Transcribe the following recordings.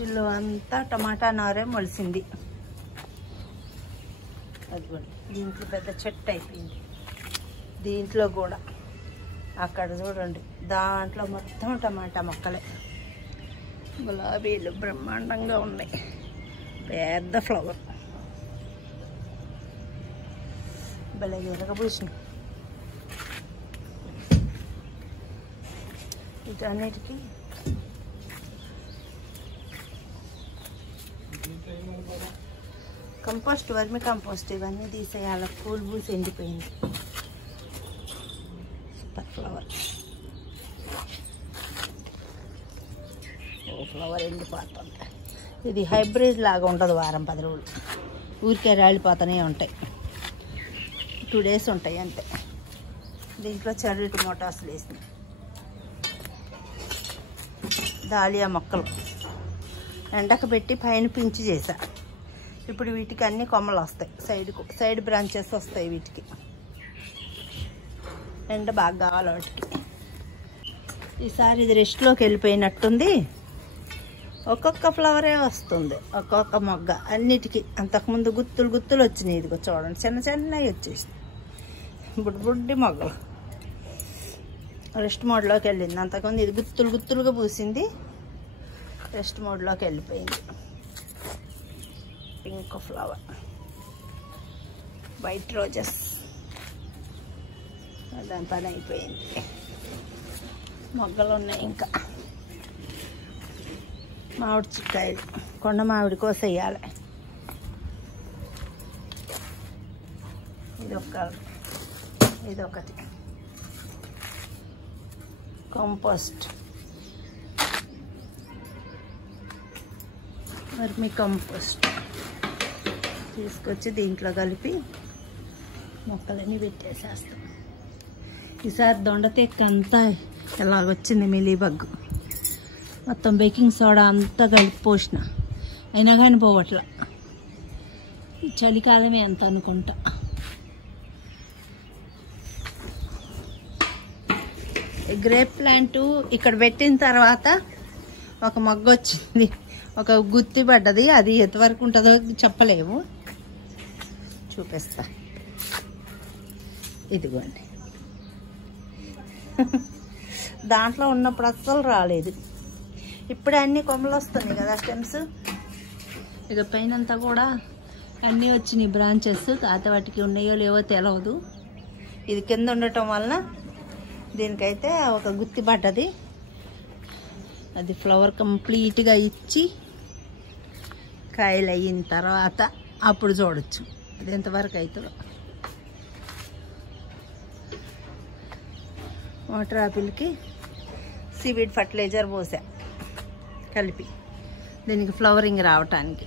వీటిల్లో అంతా టమాటా నారే మొలిసింది. అదిగోండి, దీంట్లో పెద్ద చెట్టు అయిపోయింది. దీంట్లో కూడా అక్కడ చూడండి, దాంట్లో మొత్తం టమాటా మొక్కలే. గులాబీలు బ్రహ్మాండంగా ఉన్నాయి, పెద్ద ఫ్లవర్. భలే విరగబూసినాయి. వీటన్నిటికీ కంపోస్ట్, వర్మి కంపోస్ట్ ఇవన్నీ తీసేయాలి. పూలు పూసి ఎండిపోయింది. Super flower. ఓ ఫ్లవర్ ఎండిపోతుంది. ఇది హైబ్రిడ్ లాగా ఉండదు, వారం 10 రోజులు ఊరికే రాలిపోతూనే ఉంటాయి. 2 days ఉంటాయి అంతే. దీంట్లో చెర్రీ టమోటాస్ వేసినాయి. దాలియా మొక్కలు ఎండకు పెట్టి పైన పించి చేసా. ఇప్పుడు వీటికి అన్ని కొమ్మలు వస్తాయి, సైడ్ బ్రాంచెస్ వస్తాయి. వీటికి ఎండ బాగా కావాలి వాటికి. ఈసారి ఇది రెస్ట్లోకి వెళ్ళిపోయినట్టుంది. ఒక్కొక్క ఫ్లవరే వస్తుంది, ఒక్కొక్క మొగ్గ అన్నిటికీ. అంతకుముందు గుత్తులు గుత్తులు వచ్చినాయి. ఇదిగో చూడండి, చిన్న చిన్నవి వచ్చేసినాయి, బుడ్డి మొగ్గలు. రెస్ట్ మోడ్లోకి వెళ్ళింది. అంతకుముందు ఇది గుత్తులు గుత్తులుగా పూసింది, రెస్ట్ మోడ్లోకి వెళ్ళిపోయింది. పింక్ ఫ్లవర్, వైట్ రోజెస్, దాని పని అయిపోయింది. మొగ్గలు ఉన్నాయి. ఇంకా మామిడి చిక్కాయలు, కొండ మామిడి కోసేయాలి. ఇదొకటి కంపోస్ట్, వర్మి కంపోస్ట్ తీసుకొచ్చి దీంట్లో కలిపి మొక్కలన్నీ పెట్టేసేస్తాం. ఈసారి దొండతెక్క అంతా ఎలాగొచ్చింది, మిలీబగ్ మొత్తం బేకింగ్ సోడా అంతా కలిపి పోసిన, అయినా కానీ పోవట్లా. చలికాలమే అంత అనుకుంటా. గ్రేప్ ప్లాంట్ ఇక్కడ పెట్టిన తర్వాత ఒక మొగ్గ వచ్చింది, ఒక గుత్తి పడ్డది. అది ఎంతవరకు ఉంటుందో చెప్పలేము, చూపిస్తా. ఇదిగోండి, దాంట్లో ఉన్నప్పుడు అస్సలు రాలేదు. ఇప్పుడే అన్ని కొమ్మలు వస్తున్నాయి కదా, స్టెమ్స్. ఇక పైనంతా కూడా అన్నీ వచ్చినాయి బ్రాంచెస్. తాత వాటికి ఉన్నాయో లేవో తెలియదు. ఇది కింద ఉండటం వలన దీనికైతే ఒక గుత్తి పడ్డది. అది ఫ్లవర్ కంప్లీట్గా ఇచ్చి కాయలు అయిన తర్వాత అప్పుడు చూడొచ్చు అది ఎంతవరకు అవుతుందో. వాటర్ ఆపిల్కి సీవీడ్ ఫర్టిలైజర్ పోసా కలిపి, దీనికి ఫ్లవరింగ్ రావటానికి.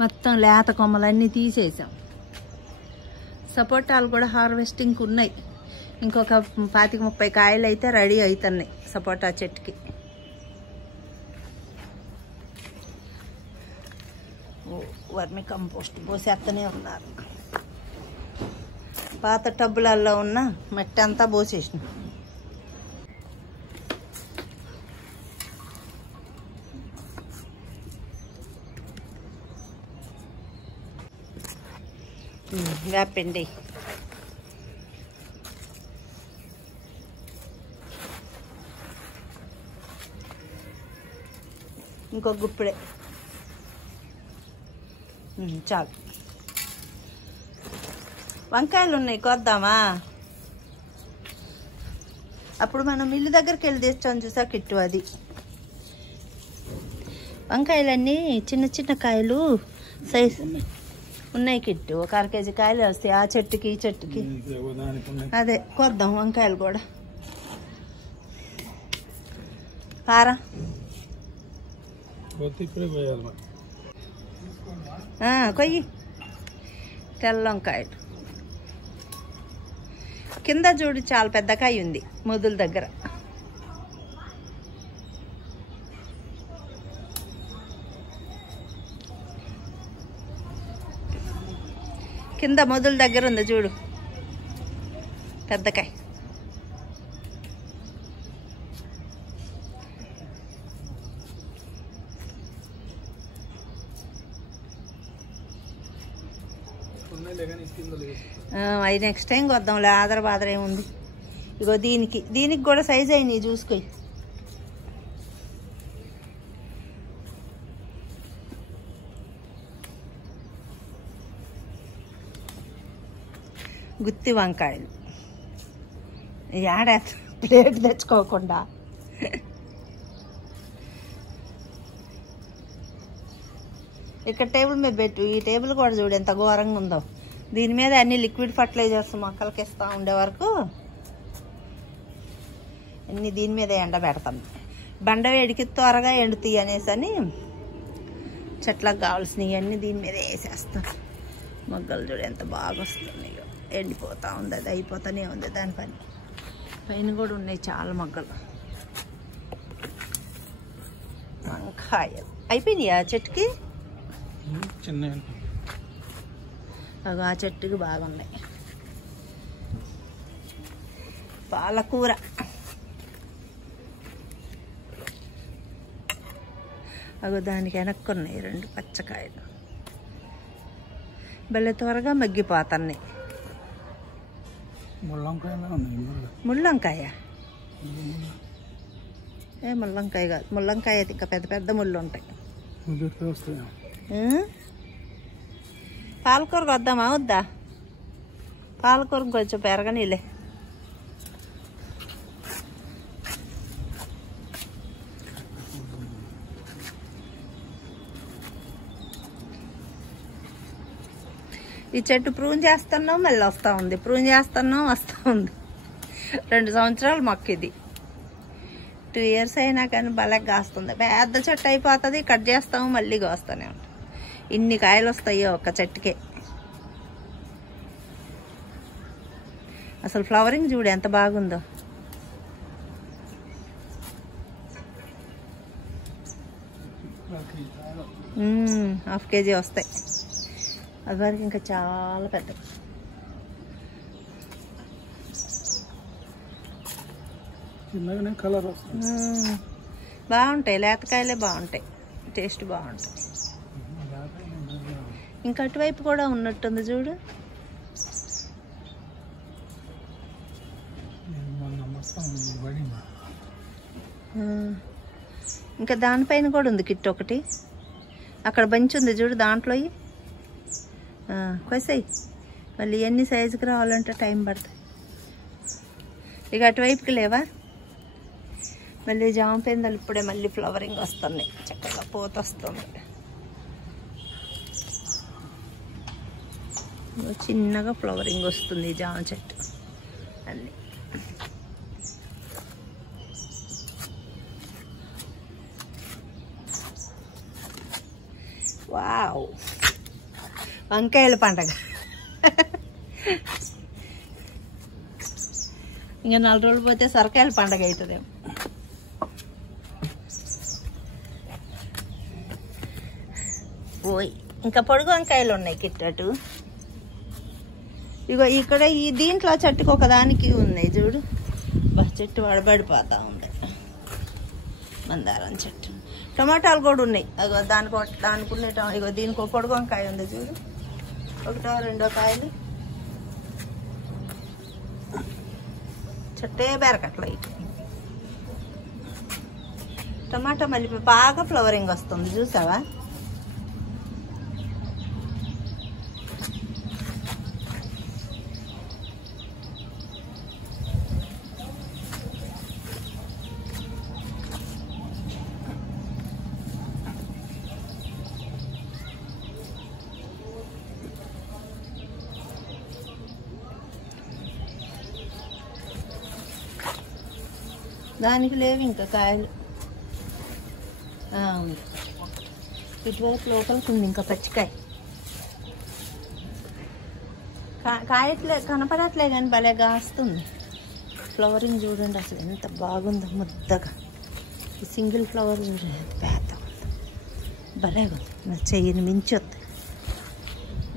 మొత్తం లేత కొమ్మలన్నీ తీసేసాం. సపోటాలు కూడా హార్వెస్టింగ్కి ఉన్నాయి. ఇంకొక 25-30 కాయలు అయితే రెడీ అవుతున్నాయి సపోటా చెట్టుకి. వర్మి కంపోస్ట్ పోసేస్తూనే ఉన్నారు. పాత టబ్బులలో ఉన్న మట్టి అంతా పోసేసిన. వేపండి, ఇంకో గుప్పిడే చాలు. వంకాయలు ఉన్నాయి, కోద్దామా? అప్పుడు మనం మిల్లు దగ్గరికి వెళ్ళి తెచ్చాం చూసా కిట్టు, అది. వంకాయలన్నీ చిన్న చిన్న కాయలు సైజు ఉన్నాయి కిట్టు. ఒక 1/2 kg కాయలు వస్తాయి ఆ చెట్టుకి ఈ చెట్టుకి. అదే కోద్దాం వంకాయలు కూడా. పారా కొయ్యి. తెల్ల వంకాయలు కింద చూడు, చాలా పెద్ద కాయ ఉంది మొదల దగ్గర. కింద మొదల దగ్గర ఉంది చూడు, పెద్దకాయ. అవి నెక్స్ట్ టైం కొద్దాంలే, ఆదర బాదర ఏముంది. ఇగో దీనికి కూడా సైజ్ అయినాయి చూసుకోయి. గుత్తి వంకాయలు ఏడా ప్లేట్ తెచ్చుకోకుండా. ఇక్కడ టేబుల్ మీద పెట్టు. ఈ టేబుల్ కూడా చూడు ఎంత ఘోరంగా ఉందో. దీని మీద అన్ని లిక్విడ్ ఫర్టిలైజర్స్ మొక్కలకి ఇస్తూ ఉండే వరకు అన్ని దీని మీద ఎండ పెడతాను. బండ వేడికి త్వరగా ఎండుతాయి అనేసి అని చెట్లకు కావాల్సినవి అన్నీ దీని మీద వేసేస్తాను. మొగ్గలు చూడు ఎంత బాగా వస్తున్నాయి. ఎండిపోతూ ఉంది, అది అయిపోతూనే ఉంది దాని పని. పైన కూడా ఉన్నాయి చాలా మొగ్గలు. వంకాయలు అయిపోయినాయి ఆ చెట్టుకి. అగో ఆ చెట్టుకి బాగున్నాయి. పాలకూర అగో దానికి వెనక్కున్నాయి 2 పచ్చకాయలు. భలే త్వరగా మగ్గిపోతున్నాయి. ముళ్ళంకాయ ఏ ముళ్ళంకాయ కాదు, ముళ్ళంకాయ అయితే ఇంకా పెద్ద పెద్ద ముళ్ళు ఉంటాయి. పాలకూరకు వద్దామా వద్దా? పాలకూర కొంచెం పెరగనీలే. ఈ చెట్టు ప్రూన్ చేస్తున్నాం మళ్ళీ వస్తూ ఉంది, ప్రూన్ చేస్తున్నాం వస్తూ ఉంది. 2 సంవత్సరాలు మొక్క ఇది. 2 ఇయర్స్ అయినా కానీ భలే కాస్తుంది. పెద్ద చెట్టు అయిపోతుంది, కట్ చేస్తాము మళ్ళీ కాస్తూనే ఉంటాం. ఇన్ని కాయలు వస్తాయో ఒక చెట్టుకే. అసలు ఫ్లవరింగ్ చూడు ఎంత బాగుందో. ½ కేజీ వస్తాయి. అది వరకు ఇంకా చాలా పెద్ద. బాగుంటాయి, లేతకాయలే బాగుంటాయి, టేస్ట్ బాగుంటాయి. ఇంకా అటువైపు కూడా ఉన్నట్టుంది చూడు. ఇంకా దానిపైన కూడా ఉంది కిట్ ఒకటి. అక్కడ బంచి ఉంది చూడు, దాంట్లో కొసాయి. మళ్ళీ ఎన్ని సైజుకి రావాలంటే టైం పడుతుంది. ఇక అటువైపుకి లేవా? మళ్ళీ జామ పిందెలు ఇప్పుడే మళ్ళీ ఫ్లవరింగ్ వస్తున్నాయి, చక్కగా పూత వస్తుంది. చిన్నగా ఫ్లవరింగ్ వస్తుంది జామ చెట్టు అన్నీ. వావ్, వంకాయల పండగ. ఇంకా 4 రోజులు పోతే సొరకాయల పండగ అవుతుందేమో. పోయి ఇంకా పొడుగు వంకాయలు ఉన్నాయి కిట్టటు. ఇగో ఇక్కడ ఈ దీంట్లో చెట్టుకు ఒకదానికి ఉన్నాయి చూడు. చెట్టు వడబడిపోతా ఉంది. మందారం చెట్టు. టమాటాలు కూడా ఉన్నాయి. అగో దానికి ఉన్నాయి. ఇగో దీనికి ఒక పొడుగు వంకాయ ఉంది చూడు. 1, 2 కాయలు. చెట్టే బెరకట్లయి. టమాటా మళ్ళీ బాగా ఫ్లవరింగ్ వస్తుంది చూసావా? దానికి లేవు ఇంకా కాయలు. ఇటువైపు లోపలికి ఉంది ఇంకా పచ్చికాయ. కాయట్లే, కనపడట్లే కానీ భలే కాస్తుంది. ఫ్లవరింగ్ చూడండి అసలు ఎంత బాగుందో ముద్దగా. ఈ సింగిల్ ఫ్లవర్ చూడండి పెద్ద ఉంది, భలే ఉంది. నా చెయ్యిని మించి వస్తాయి,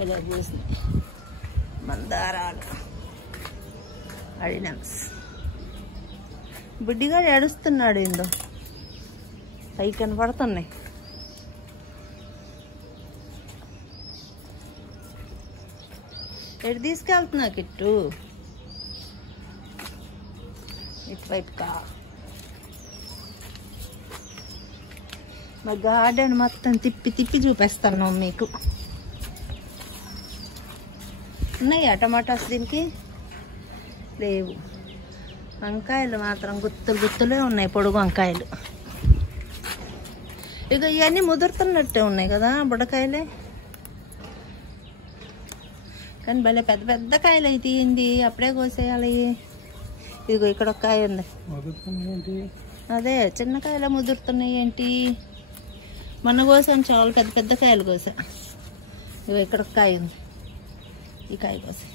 భలే పూసింది. మందారాలు, అడినమ్స్. బుడ్డిగా ఏడుస్తున్నాడు ఏందో, పై కనపడుతున్నాయి. ఎటు తీసుకెళ్తున్నా కిట్టు? ఇటువైపుకా. మా గార్డెన్ మొత్తం తిప్పి తిప్పి చూపిస్తున్నాం మీకు. ఉన్నాయా టమాటాస్ దీనికి? లేవు. వంకాయలు మాత్రం గుత్తులు గుత్తులే ఉన్నాయి, పొడుగు వంకాయలు. ఇక ఇవన్నీ ముదురుతున్నట్టే ఉన్నాయి కదా బుడకాయలే, కానీ భలే పెద్ద పెద్ద కాయలు అయితే ఏంది, అప్పుడే కోసేయాలి. ఇదిగో ఇక్కడ ఒక కాయ ఉంది. అదే చిన్న కాయలు ముదురుతున్నాయి ఏంటి? మొన్న కోసాను చాలా పెద్ద పెద్ద కాయలు కోసా. ఇదిగో ఇక్కడ ఒక కాయ ఉంది, ఈ కాయ కోసా.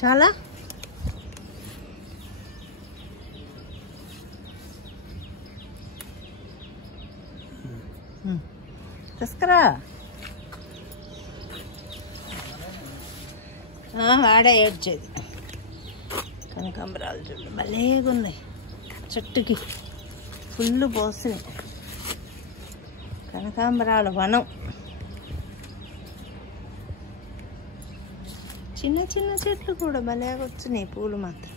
చాలా తీసుకురా. ఆడే ఏడ్చేది. కనకాంబరాలు చూడు భలేగా ఉన్నాయి, చెట్టుకి ఫుల్ పోసినాయి. కనకాంబరాల వనం. చిన్న చిన్న చెట్లు కూడా భలేగా వచ్చినాయి, పూలు మాత్రం.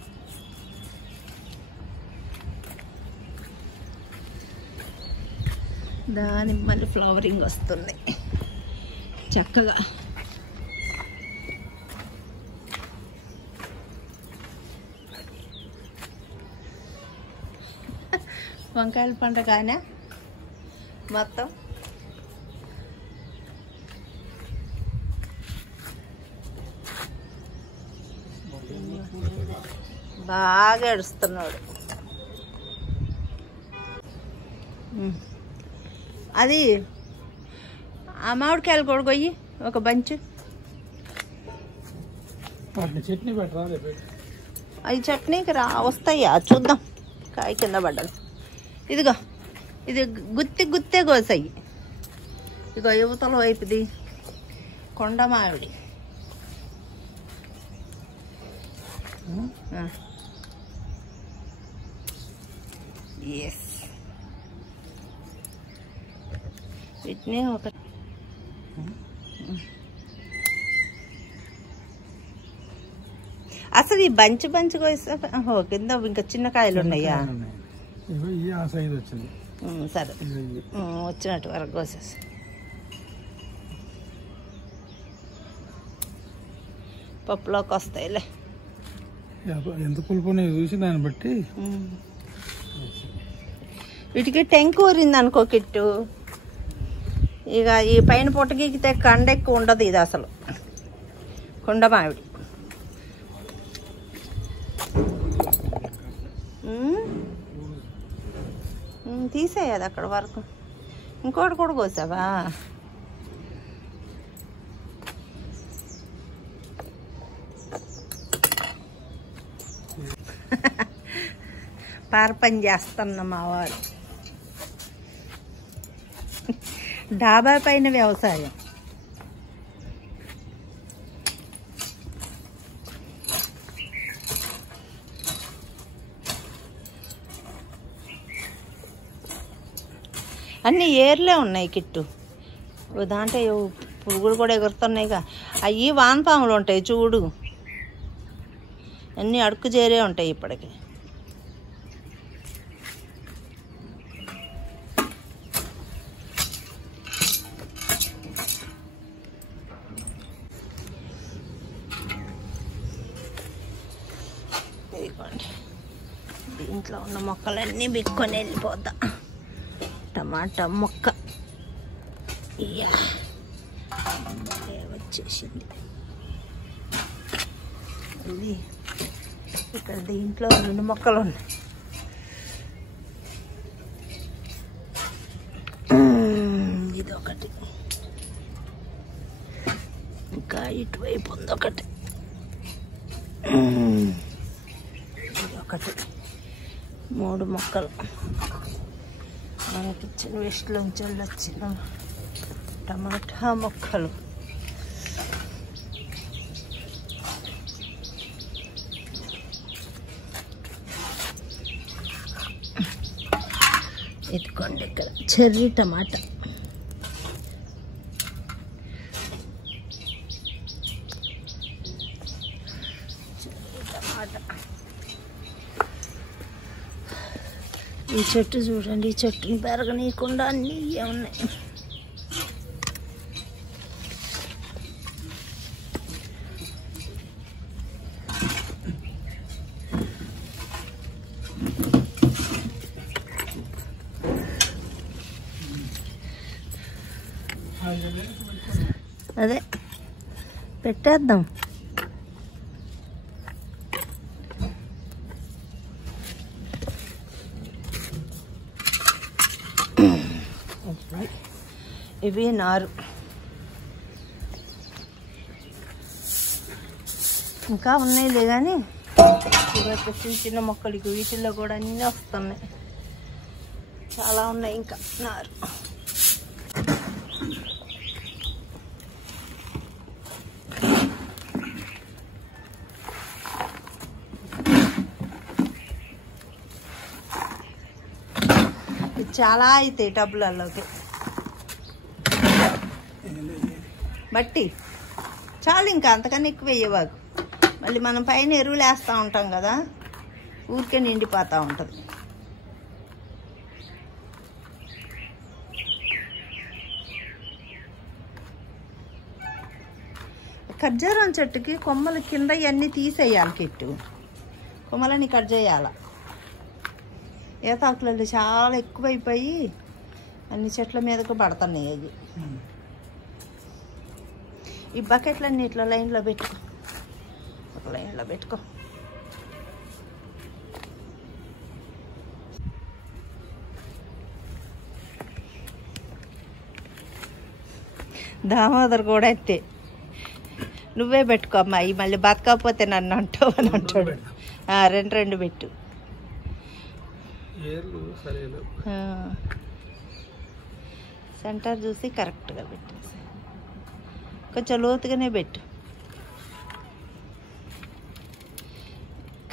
దానికి మళ్ళీ ఫ్లవరింగ్ వస్తుంది చక్కగా. వంకాయల పంట కానా మొత్తం. బాగా ఏడుస్తున్నాడు. అది ఆ మామిడికాయలు కూడా కొయ్యి ఒక బంచు. చట్నీ పెట్టరా? అవి చట్నీకి వస్తాయా చూద్దాం. కాయ కింద పడ్డది. ఇదిగో ఇది గుత్తే కోసాయి. ఇదిగో యువతల వైపుది కొండ మామిడి. ఎస్, వీటిని ఒక అసలు ఈ బంచ్ కోసా. కింద ఇంకా చిన్న కాయలు ఉన్నాయా? సరే వచ్చినట్టు వరకు కోసేసి. పప్పులోకి వస్తాయిలే. ఎంత పులుపునే చూసి దాన్ని బట్టి. వీటికి టెంక్ ఊరింది అనుకో కిట్టు, ఇక ఈ పైన పొట్టగీకితే కండ ఎక్కువ ఉండదు. ఇది అసలు కొండ మామిడి. తీసేయదు అక్కడ వరకు. ఇంకోటి కూడా కోసావా? పారపని చేస్తున్నా మావాడు. డాబా పైన వ్యవసాయం. అన్నీ ఏర్లే ఉన్నాయి కిట్టు. దాంట్లో పురుగులు కూడా ఎగురుతున్నాయిగా. అవి వానపాములు ఉంటాయి చూడు, అన్నీ అడుక్కు చేరే ఉంటాయి ఇప్పటికి. దీంట్లో ఉన్న మొక్కలన్నీ బిక్కొని వెళ్ళిపోతా. టమాటా మొక్క ఇయ్యా వచ్చేసింది. ఇది ఇక్కడ దీంట్లో 2 మొక్కలు ఉన్నాయి. ఇదొకటి, ఇంకా ఇటువైపు ఉంది ఒకటి. ఇదొకటి. ఒకటి 3 మొక్కలు మనకి ఇచ్చిన వేస్ట్లోంచి వచ్చిన టమాటా మొక్కలు. ఇదిగోండి ఇక్కడ చెర్రీ టమాటా. ఈ చెట్టు చూడండి, ఈ చెట్టుని పెరగనీయకుండా అన్నీ ఉన్నాయి. అదే పెట్టేద్దాం. ఇవి నారు. ఇంకా ఉన్నాయిలే కానీ ఇవైతే చిన్న చిన్న మొక్కలకి వీటిల్లో కూడా అన్నీ వస్తున్నాయి. చాలా ఉన్నాయి ఇంకా నారు. చాలా అవుతాయి టబ్బులలోకి. బట్టి చాలు, ఇంకా అంతకన్నా ఎక్కువ వేయవాకు. మళ్ళీ మనం పైన ఎరువులు వేస్తూ ఉంటాం కదా, ఊరికే నిండిపోతూ ఉంటుంది. ఖర్జూరం చెట్టుకి కొమ్మలు కింద ఇవన్నీ తీసేయాలి. కిట్టు కొమ్మలని కట్ చేయాలి. ఏతాకులలో చాలా ఎక్కువైపోయి అన్ని చెట్ల మీదకు పడుతున్నాయి అవి. ఈ బకెట్లన్నీ ఇట్లా లైన్లో పెట్టుకో, ఒక లైన్లో పెట్టుకో. దామోదర్ కూడా ఎత్తే నువ్వే పెట్టుకో అమ్మాయి, మళ్ళీ బతకపోతే నన్ను అంటావు అని అంటాడు. 2 పెట్టు. సెంటర్ చూసి కరెక్ట్గా పెట్టు, కొంచెం లోతుగానే పెట్టు.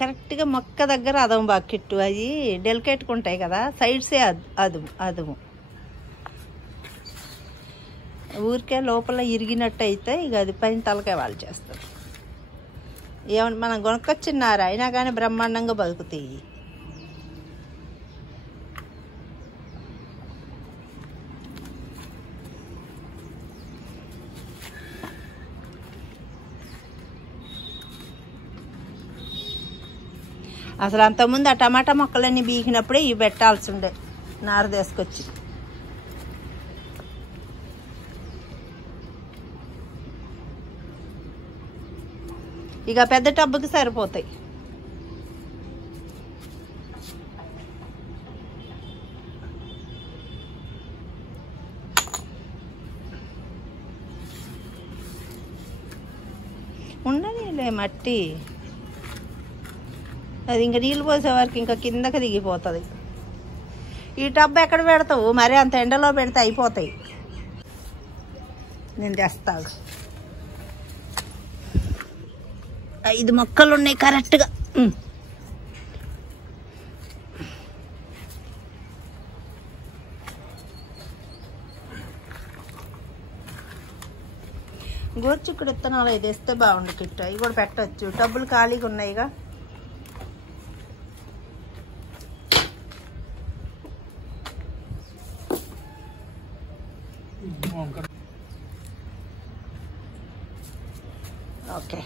కరెక్ట్గా మొక్క దగ్గర అదము బకెట్టు. అవి డెలికేట్గా ఉంటాయి కదా, సైడ్సే అదుము. ఊరికే లోపల ఇరిగినట్టు అయితే ఇక అది పైన తలకాయ వాళ్ళు చేస్తారు. ఏమన్నా మనం కొనుక్కొచ్చినారు అయినా కానీ బ్రహ్మాండంగా బతుకుతాయి. అసలు అంతకుముందు ఆ టమాటా మొక్కలన్నీ బీకినప్పుడే ఇవి పెట్టాల్సి ఉండే, నారు తీసుకొచ్చి. ఇక పెద్ద టబ్బుకి సరిపోతాయి. ఉండనిలే మట్టి, అది ఇంకా నీళ్ళు పోసే వరకు ఇంకా కిందకి దిగిపోతుంది. ఈ టబ్బు ఎక్కడ పెడతావు మరి, అంత ఎండలో పెడితే అయిపోతాయి. నేను తెస్తాను. 5 మొక్కలు ఉన్నాయి కరెక్ట్గా. గోరుచిక్కుడు విత్తనాలు 5 వేస్తే బాగుండు కిట్టు. అవి కూడా పెట్టవచ్చు, డబ్బులు ఖాళీగా ఉన్నాయిగా. ఓకే.